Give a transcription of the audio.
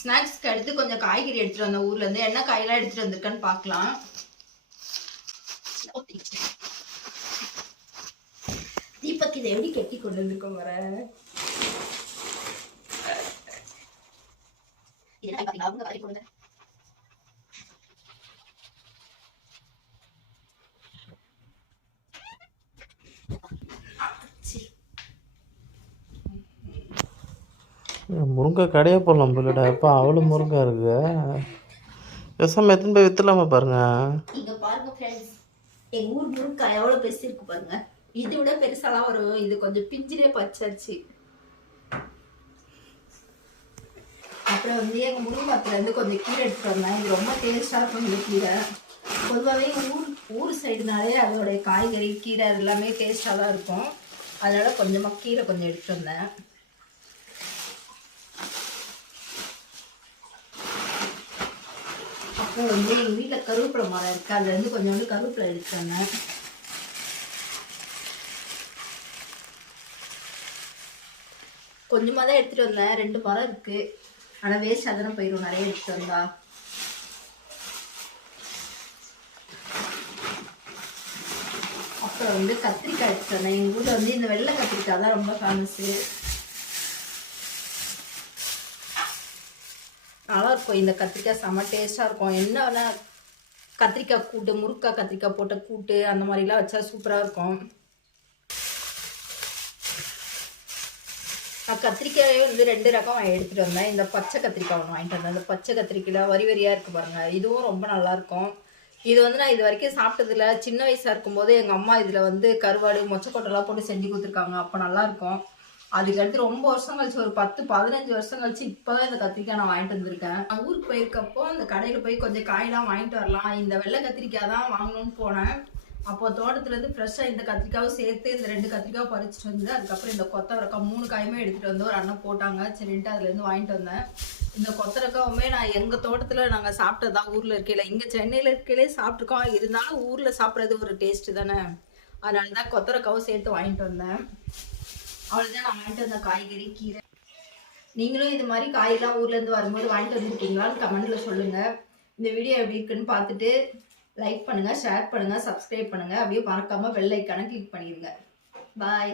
ஸ்நாக்ஸ்க்கு அடுத்து கொஞ்சம் காய்கறி எடுத்துட்டு வந்த ஊர்ல இருந்து என்ன காயெல்லாம் எடுத்துட்டு வந்திருக்கான்னு பார்க்கலாம். தீபக் இதை எப்படி கெட்டி கொண்டு வந்திருக்கோம் வர முருங்கை கடையே போடலாம் போலடா. இப்போ அவ்வளோ முருங்கை இருக்கு. விஷம் எத்தனை போய் வித்துலாமா பாருங்க. இங்க பாருங்க ஃப்ரெண்ட்ஸ், எங்க ஊர் முருங்கை எவ்வளவு பெருசு இருக்கு பாருங்க. இதை விட பெருசாலாம் வரும். இது கொஞ்சம் பிஞ்சிலே பச்சாச்சு. அப்புறம் வந்து எங்க முருங்கத்துல இருந்து கொஞ்சம் கீரை எடுத்துட்டு வந்தேன். இது ரொம்ப டேஸ்டா இருக்கும் இந்த கீரை. பொதுவாகவே ஊர் சைடுனாலே அதோட காய்கறி கீரை எல்லாமே டேஸ்டா தான் இருக்கும். அதனால கொஞ்சமா கீரை கொஞ்சம் எடுத்துட்டு வந்தேன். அப்புறம் வந்து எங்கள் வீட்டில் கருவேப்பிலை மரம் இருக்குது. அதில் வந்து கொஞ்சோண்டு கருவேப்பிலை எடுத்தாங்க. கொஞ்சமாக தான் எடுத்துகிட்டு வந்தேன். 2 மரம் இருக்குது. ஆனால் வேஸ்ட் அதெல்லாம் போயிடும் நிறைய எடுத்துகிட்டு வந்தா. அப்புறம் வந்து கத்திரிக்காய் எடுத்துகிட்டு வந்தேன். எங்கள் ஊரில் வந்து இந்த வெள்ளை கத்திரிக்காய் தான் ரொம்ப ஃபேமஸ்ஸு. நல்லா இருக்கும் இந்த கத்திரிக்காய், செம்ம டேஸ்டாக இருக்கும். என்ன வேணால் கத்திரிக்காய் கூட்டு, முருக்காய் கத்திரிக்காய் போட்ட கூட்டு அந்த மாதிரிலாம் வச்சா சூப்பராக இருக்கும். நான் கத்திரிக்காயே வந்து 2 ரகம் எடுத்துகிட்டு வந்தேன். இந்த பச்சை கத்திரிக்காய் ஒன்று வாங்கிட்டு வந்தேன். இந்த பச்சை கத்திரிக்காய் வரி வரியாக இருக்குது பாருங்கள். இதுவும் ரொம்ப நல்லாயிருக்கும். இது வந்து நான் இது வரைக்கும் சாப்பிட்டதில்ல. சின்ன வயசாக இருக்கும்போது எங்கள் அம்மா இதில் வந்து கருவாடு மொச்சக்கொட்டைலாம் போட்டு செஞ்சு கொடுத்துருக்காங்க. அப்போ நல்லாயிருக்கும். அதுக்கடுத்து ரொம்ப வருஷம் கழிச்சு, ஒரு 10-15 வருஷம் கழிச்சு இப்போதான் இந்த கத்திரிக்காய் நான் வாங்கிட்டு வந்திருக்கேன். நான் ஊருக்கு போயிருக்கப்போ அந்த கடையில் போய் கொஞ்சம் காயெல்லாம் வாங்கிட்டு வரலாம், இந்த வெள்ளை கத்திரிக்காய் தான் வாங்கணும்னு போனேன். அப்போ தோட்டத்துலேருந்து ஃப்ரெஷ்ஷாக இந்த கத்திரிக்காவும் சேர்த்து இந்த 2 கத்திரிக்காய் பறிச்சுட்டு வந்து அதுக்கப்புறம் இந்த கொத்தவரக்காய் 3 காயுமே எடுத்துகிட்டு வந்து ஒரு அண்ணன் போட்டாங்க. சரின்ட்டு அதுலேருந்து வாங்கிட்டு வந்தேன். இந்த கொத்தவரக்காவுமே நான் எங்கள் தோட்டத்தில் நாங்கள் சாப்பிட்டதான் ஊரில் இருக்கையில். இங்கே சென்னையில் இருக்கையிலே சாப்பிட்ருக்கோம். இருந்தாலும் ஊரில் சாப்பிட்றது ஒரு டேஸ்ட்டு தானே. அதனால தான் கொத்தவரக்காவும் சேர்த்து வாங்கிட்டு வந்தேன். அவ்வளோதான் நான் வாங்கிட்டு வந்த காய்கறி கீரை. நீங்களும் இது மாதிரி காயெல்லாம் ஊர்லேருந்து வரும்போது வாங்கிட்டு வந்துருக்கீங்களான்னு கமெண்ட்டில் சொல்லுங்கள். இந்த வீடியோ எப்படி இருக்குன்னு பார்த்துட்டு லைக் பண்ணுங்கள், ஷேர் பண்ணுங்கள், சப்ஸ்கிரைப் பண்ணுங்கள். அப்படியே மறக்காமல் பெல் ஐக்கானை கிளிக் பண்ணிடுங்க. பாய்.